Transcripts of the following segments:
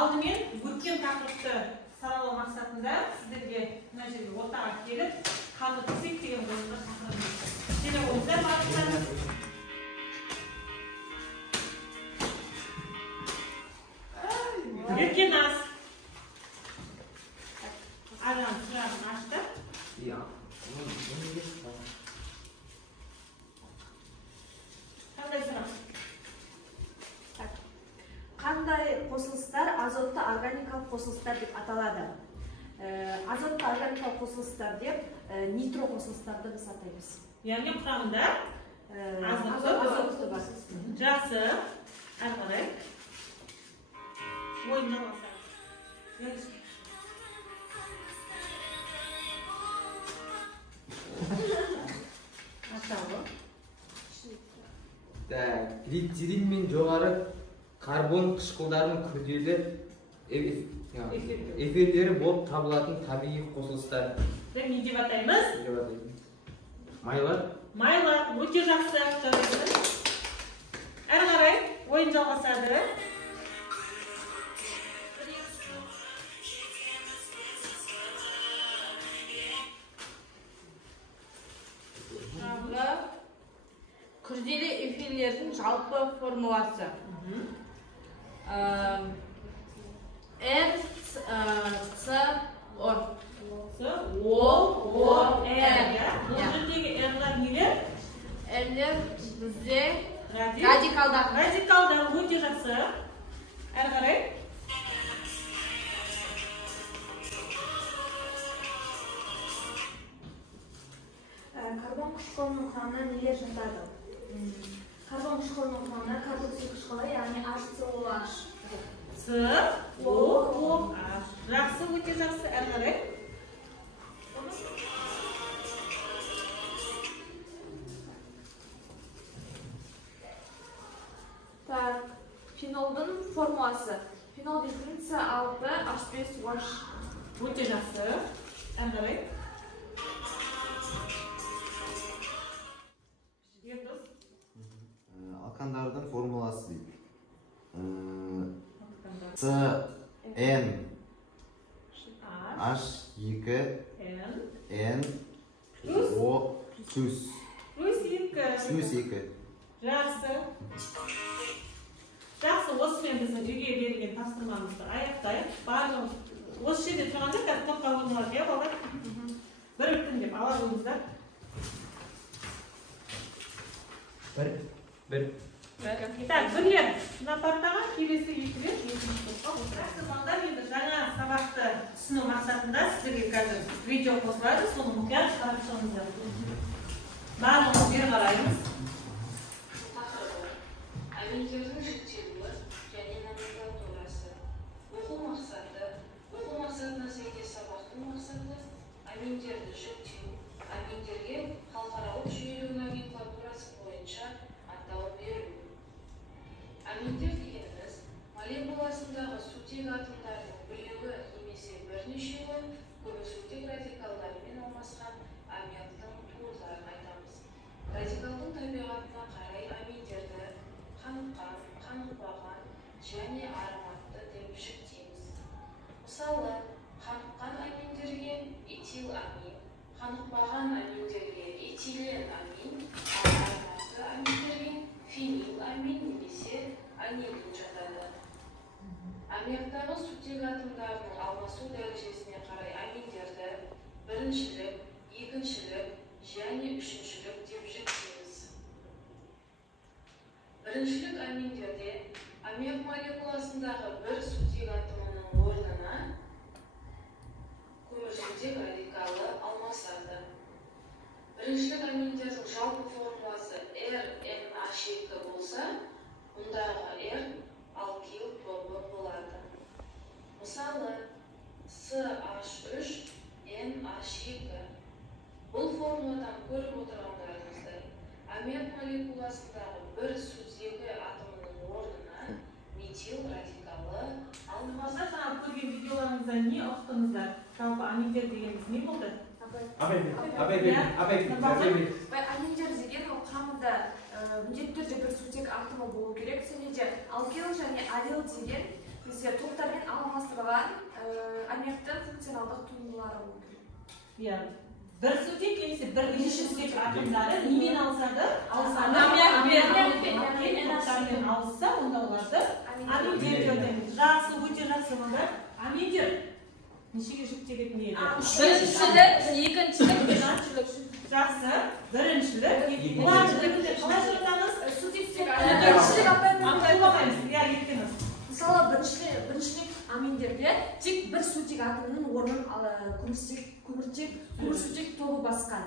Алдымен өткен тақырыпты саралау мақсатында сіздерге мына жерге ортаға келіп, қанды тізек деген ойынға шақырамыз. Келе қойыңыздар, барлықтарыңыз. Еркеназ. Аран сұрағын ашты. Қандай сұрақ? Қандай қосылыстар азотты органикалық қосылыстар деп аталады? Азотты органикалық қосылыстар деп нитро қосылыстарды біз атаймыз. Яғни құрамында азотты бар. Жақсы. Әрі қарай. Ойын жалғасады. Глицерин мен жоғары карбон қышқылдарының күрделі эфирлері болып табылатын табиғи қосылыстар. Не деп атаймыз? Майлар. Майлар, өте жақсы. Әрі қарай ойын жалғасады. Күрделі эфирлердің жалпы формуласы. R, C, O. O, R. Бұл жердегі R-лар нелер? R-лер бізде радикалдар. Радикалдар, өте жақсы. Әрі қарай. Карбон қышқылының құрамына нелер жатады? Карбон қышқылының құрамына кarbonсыз қышқылы, яғни HCOH. COOH. Жақсы, өте жақсы. Әрі қарай. Фенолдың формуласы. Фенол дефиниция 6H5OH. Өте жақсы. Әрі қарай. Алкандардың формуласы дейді. С, Н, H2, N, O, плюс 2. Жақсы. Жақсы, осымен біздің үйге берілген тапсырмамызды аяқтайық. Барлығымыз осы жерде тұрғанда қазір топқа орналасып, иә балалар? Бір деп ала қойыңыздар. Бір. Так, бірлер, мына партаға келесі екілер, екінші топқа отырады. Балалар, енді жаңа сабақты түсіну мақсатында сіздерге қазір видео қосылады, соны мұқият қарап шығыңыздар. Барлығымыз бері қараймыз. Аминдердің жіктелуі және номенклатурасы. Оқу мақсатына сәйкес сабақтың мақсаты аминдерді жіктеу, аминдерге халықаралық жүйелеу номенклатурасы бойынша атау беру. Аминдер дегеніміз молекуласындағы сутек атомдардың біреуі немесе бірнешеуі көмірсутек радикалдарымен алмасқан аммиактың туындыларын айтамыз. Радикалдың табиғатына қарай аминдерді қаныққан, қанықпаған және ароматты деп жіктейміз. Мысалы, қаныққан аминдерге этиламин, қанықпаған аминдерге этилен амин, ароматты аминдерге фениламин немесе анилин жатады. Аммиактағы сутек атомдарының алмасу дәрежесіне қарай аминдерді біріншілік, екіншілік және үшіншілік деп жіктейміз. Біріншілік аминдерде аммиак молекуласындағы бір сутек атомының орнына көмірсутек радикалы алмасады. Біріншілік аминдердің жалпы формуласы RNH2 болса, мұндағы R алкил тобы болады. Мысалы, CH3NH2. Бұл формуладан көріп отырғандарыңыздай, аммиак молекуласындағы бір сутегі атомының орнына метил радикалы алмасады. не ұқтыңыздар? Жалпы аминдер дегеніміз не болды? Аминдер деген ол құрамында міндетті түрде бір сутек атомы болу керек. Және де алкил және алил деген бізде топтармен алмастырылған аммиактың функционалдық туындылары болу керек. Иә. Bir сутек немесе бірнеше сутек атомдары немен алысады? Аммиакпен алысса, онда оларды аминдер деп атаймыз. Жақсы, өте жақсы балдар. Аминдер нешеге жіктелетін еді? Біріншілік, екіншілік, Жақсы, біріншілік, екіншілік. Қалай жатамыз? Мысалы, біріншілік аминдерде тек бір сутек атомның орнын көмірсутек тобы басқан.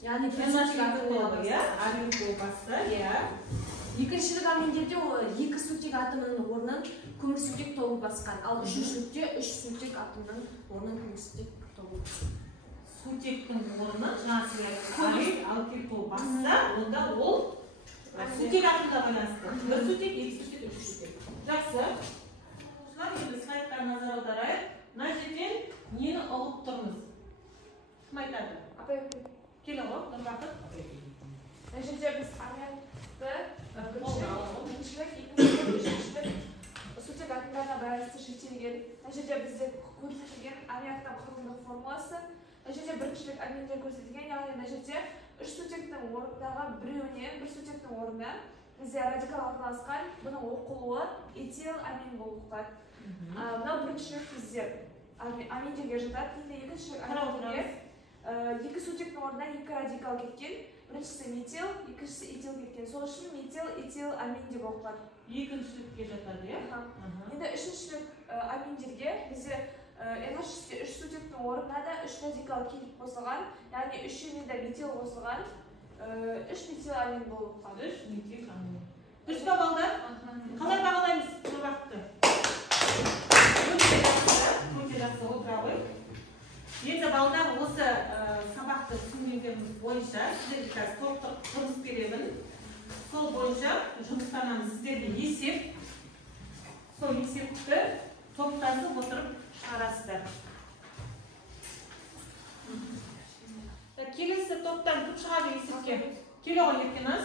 Яғни бір сутек атом болады. Екіншілік аминдерде екі сутек атомның орнын көмірсутек тобы басқан. Ал үшіншілікте үш сутек атомның орнын көмірсутек тобы басқан. Сутектің орнын алкил тобы басса, онда ол сутек атомда байланысты. Бір сутек, екі сутек, үш сутек. Жақсы. Енді слайдтарға назар аударайық. Мына жерден нені ұғып тұрмыз? Кім айтады? Келе ғой, Нұрбақыт. Мына жерде біз аммиакты біріншілік, екіншілік, үшіншілік сутек атомдарына байланысты шектелген. Мына жерде бізде көрсетілген аммиактың құрылымдық формуласы. Мына жерде біріншілік аминдер көрсетілген, яғни мына жерде үш сутектің орнындағы біреуінен бір сутектің орнына бізде радикал орналасқан, бұның оқылуы этил амин болып тұрады. Мынау біріншілік бізде аминдерге жатады. Енді екіншілік аминдерге екі сутектің орнына екі радикал кеткен. Біріншісі метил, екіншісі этил кеткен. Сол үшін метил, этил амин деп оқылады. Екіншілікке жатады, иә? Енді үшіншілік аминдерге бізде NH3 үш сутектің орнына да үш радикал келіп қосылған, яғни үшеуіне де метил қосылған, үш метил амин болып қалады. Үш метил амин. Дұрыс па балдар? Қалай бағалаймыз бұл уақытты? Өте жақсы отыра ғой. Енді балдар осы сабақты түсінгендеріміз бойынша сіздерге қазір топтық жұмыс беремін. Сол бойынша жұмыстанамыз сіздерге есеп. Сол есепті топтасып отырып шығарасыздар. Келесі топтан кім шығады есепке? Келе ғой Еркеназ.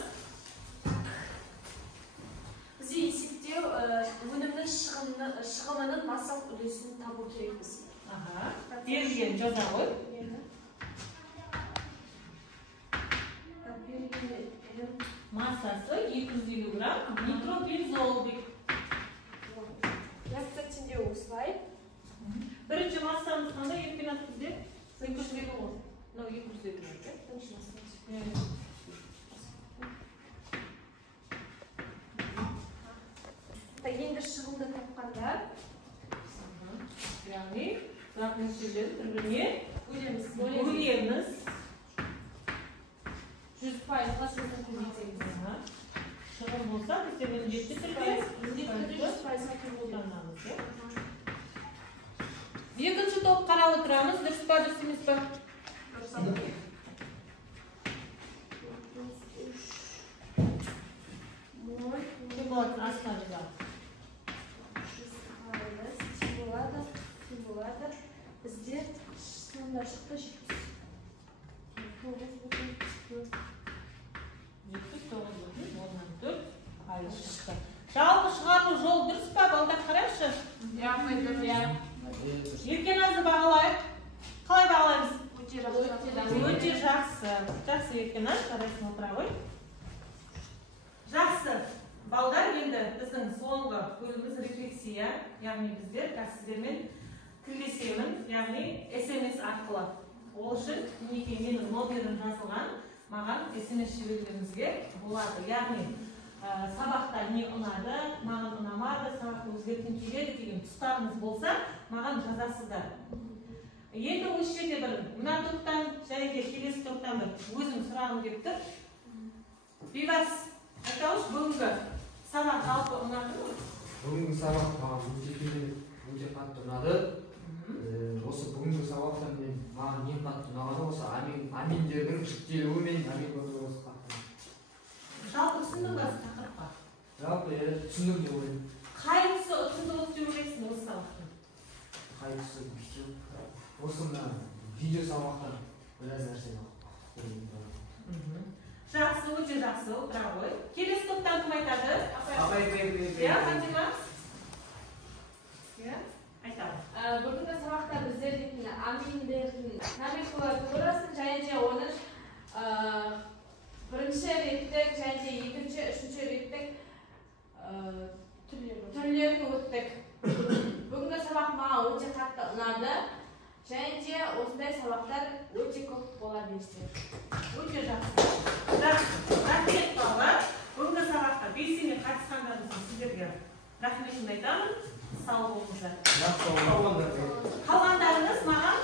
Бізде есептеу өнімнің шығымының массалық үлесін табу керекпіз. Берілген жаза ғой. Массасы 250 грамм нитробензол дейік. Яқтатінде осылай. Бірінші массамыз қандай Еркеназ бізде? 250 ғой. Мынау 250 грамм. Енді шығымды тапқанда яғни зат мөлшерлерін бір-біріне бөлеміз. 100%-ға шығымды көбейтеміз. Шығым болса, бізде міндетті түрде 100%-ға қолданамыз. Екінші топ қарап отырамыз. Дұрыс па, дұрыс емес па? Кім болады? Астына жазады. болады. Бізде сонда шықты 79,4 пайыз шықты. Жалпы шығару жол дұрыс па? Балдар қарайықшы. Еркеназды бағалайық. Қалай бағалаймыз? Өте жақсы. Жақсы Еркеназ, жарайсын отыра ғой. Жақсы. Балдар, енді біздің соңғы бөліміміз рефлексия. Яғни біздер сіздермен тілдесемін, яғни SMS арқылы. Ол үшін мінекей менің номерім жазылған, маған SMS жібергеніңізге болады. Яғни сабақта не ұнады, маған ұнамады, сабақты өзгерткім келеді деген тұстарыңыз болса, маған жазасыздар. Енді осы жерде бір мына топтан және де келесі топтан бір өзім сұрағым келіп тұр. Бейбас, айтауыш, бүгінгі сабақ жалпы ұнады ма? Бүгінгі сабақ маған өте қатты ұнады. Осы бүгінгі сабақтан маған ең қатты ұнағаны осы аминдердің жіктелуі мен аминотроз қатты. Жалпы түсіндің бе тақырыпқа? Жалпы түсіндім деп ойлаймын. Қайсысы ұтымдылық деп ойлайсың осы сабақтың? қайсысы осы мына видео сабақтан біраз нәрсені Жақсы, өте жақсы, отыра ғой. Келесі топтан кім айтады? апай Иә, Фатима? Иә, айтады. Бүгінгі сабақта біздер дейтін аминдердің номенклатурасын және де оның бірінші реттік және де екінші, үшінші реттік түрлерін өттік. Бүгінгі сабақ маған өте қатты ұнады. Және де осындай сабақтар өте көп бола берсін. Өте жақсы. Рахмет балалар. Бүгінгі сабаққа белсене қатысқандарыңыз үшін сіздерге рахметімді айтамын. Сау болыңыздар. жақсы Қалғандарыңыз маған